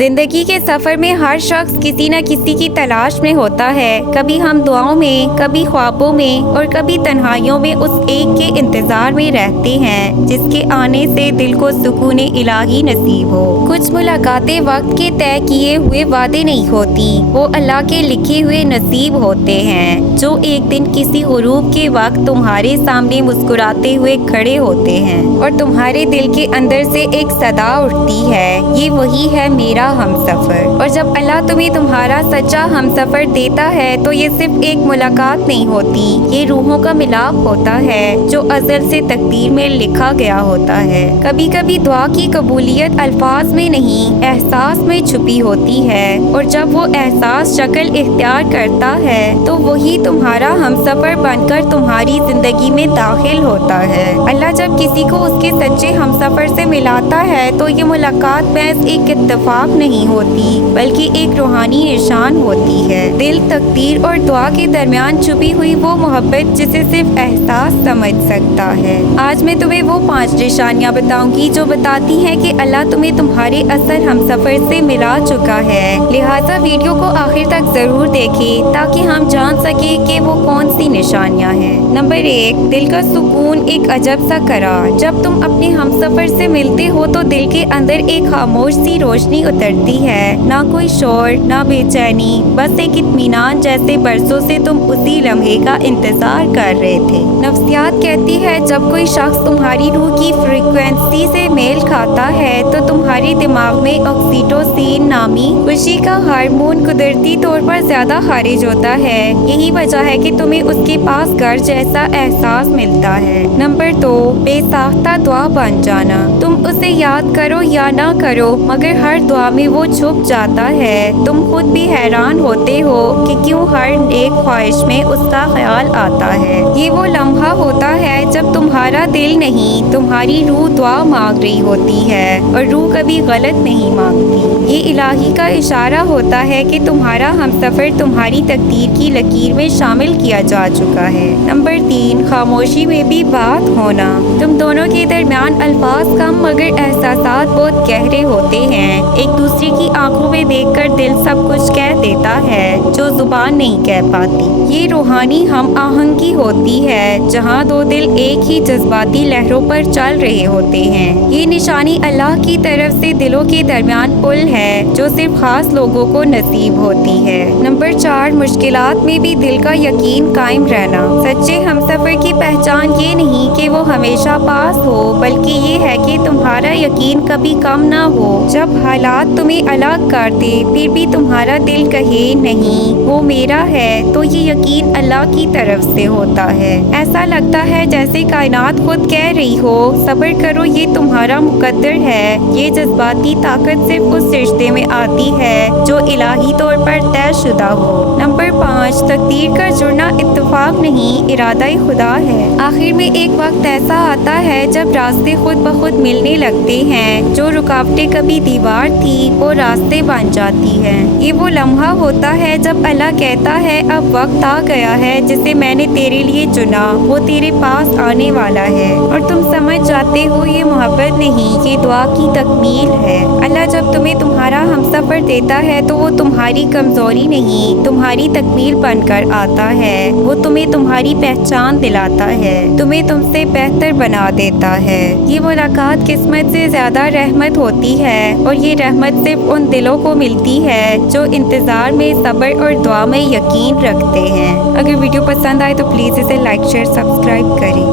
जिंदगी के सफर में हर शख्स किसी न किसी की तलाश में होता है। कभी हम दुआओं में, कभी ख्वाबों में और कभी तन्हाइयों में उस एक के इंतजार में रहते हैं जिसके आने से दिल को सुकून इलाही नसीब हो। कुछ मुलाकातें वक्त के तय किए हुए वादे नहीं होती, वो अल्लाह के लिखे हुए नसीब होते हैं जो एक दिन किसी गुरूब के वक्त तुम्हारे सामने मुस्कुराते हुए खड़े होते हैं और तुम्हारे दिल के अंदर से एक सदा उठती है, ये वही है मेरा हमसफर। और जब अल्लाह तुम्हें तुम्हारा सच्चा हमसफर देता है तो ये सिर्फ एक मुलाकात नहीं होती, ये रूहों का मिलाप होता है जो अज़ल से तकदीर में लिखा गया होता है। कभी कभी दुआ की कबूलियत अल्फाज में नहीं, एहसास में छुपी होती है और जब वो एहसास शक्ल इख्तियार करता है तो वही तुम्हारा हमसफर बनकर तुम्हारी जिंदगी में दाखिल होता है। अल्लाह जब किसी को उसके सच्चे हमसफर से मिलाता है तो ये मुलाकात महज एक इत्तेफाक नहीं होती बल्कि एक रूहानी निशान होती है। दिल, तकदीर और दुआ के दरमियान छुपी हुई वो मोहब्बत जिसे सिर्फ एहसास समझ सकता है। आज मैं तुम्हें वो 5 निशानियाँ बताऊंगी जो बताती हैं कि अल्लाह तुम्हें तुम्हारे असल हमसफर से मिला चुका है। लिहाजा वीडियो को आखिर तक जरूर देखें ताकि हम जान सके कि वो कौन सी निशानियाँ हैं। नंबर 1, दिल का सुकून, एक अजब सा करार। जब तुम अपने हमसफर से मिलते हो तो दिल के अंदर एक खामोश सी रोशनी उतरती है, ना कोई शोर, ना बेचैनी, बस एक इत्मीनान जैसे बरसों से तुम उसी लम्हे का इंतजार कर रहे थे। नफ्सियात कहती है जब कोई शख्स तुम्हारी रूह की फ्रीक्वेंसी से मेल खाता है तो तुम्हारे दिमाग में ऑक्सीटोसिन नामी खुशी का हार्मोन कुदरती तौर पर ज्यादा खारिज होता है। यही वजह है कि तुम्हें उसके पास घर जैसा एहसास मिलता है। नंबर 2, बेसाख्ता दुआ बन जाना। तुम उसे याद करो या ना करो मगर हर दुआ में वो छुप जाता है। तुम खुद भी हैरान होते हो कि क्यों हर नेक ख्वाहिश में उसका ख्याल आता है। ये वो लम्हा होता है जब तुम्हारा दिल नहीं, तुम्हारी रूह दुआ मांग रही होती है और रूह कभी गलत नहीं मांगती। ये इलाही का इशारा होता है कि तुम्हारा हमसफर तुम्हारी तकदीर की लकीर में शामिल किया जा चुका है। नंबर 3, खामोशी में भी बात होना। तुम दोनों के दरमियान अल्फाज कम मगर एहसासात बहुत गहरे होते हैं। एक दूसरे की आंखों में देखकर दिल सब कुछ कह देता है जो जुबान नहीं कह पाती। ये रूहानी हम आहंगी होती है जहाँ 2 दिल एक ही जज्बाती लहरों पर चल रहे होते हैं। ये निशानी अल्लाह की तरफ से दिलों के दरमियान पुल है जो सिर्फ खास लोगों को नसीब होती है। नंबर 4, मुश्किलात में भी दिल का यकीन कायम रहना। सच्चे हमसफर की पहचान ये नहीं कि वो हमेशा पास हो बल्कि ये है कि तुम्हारा यकीन कभी कम ना हो। जब हालात तुम्हें अलग कर दे फिर भी तुम्हारा दिल कहे नहीं वो मेरा है तो ये यकीन अल्लाह की तरफ से होता है। ऐसा लगता है जैसे कायनात खुद कह रही हो सब्र करो ये तुम्हारा मुकद्दर है। ये जज्बाती ताकत सिर्फ उस रिश्ते में आती है जो इलाही तौर पर तयशुदा हो। नंबर 5, तकदीर का जुड़ना इत्तेफाक नहीं, इरादा खुदा है। आखिर में एक वक्त ऐसा आता है जब रास्ते खुद ब खुद मिलने लगते हैं। जो रुकावटें कभी दीवार थी वो रास्ते बन जाती हैं। ये वो लम्हा होता है जब अल्लाह कहता है अब वक्त आ गया है जिसे मैंने तेरे लिए चुना, वो तेरे पास आने वाला है। और तुम समझ जाते हो ये मोहब्बत नहीं, ये दुआ की तकमील है। अल्लाह जब तुम्हें तुम्हारा हमसफर देता है तो वो तुम्हारी कमजोरी नहीं, तुम्हारी तकमील बनकर आता है। वो तुम्हें तुम्हारी पहचान दिलाता है, तुम्हें तुमसे बेहतर बना देता है। ये मुलाकात किस्मत से ज्यादा रहमत होती है और ये रहमत सिर्फ उन दिलों को मिलती है जो इंतजार में, सब्र और दुआ में यकीन रखते हैं। अगर वीडियो पसंद आए तो प्लीज़ इसे लाइक, शेयर, सब्सक्राइब करें।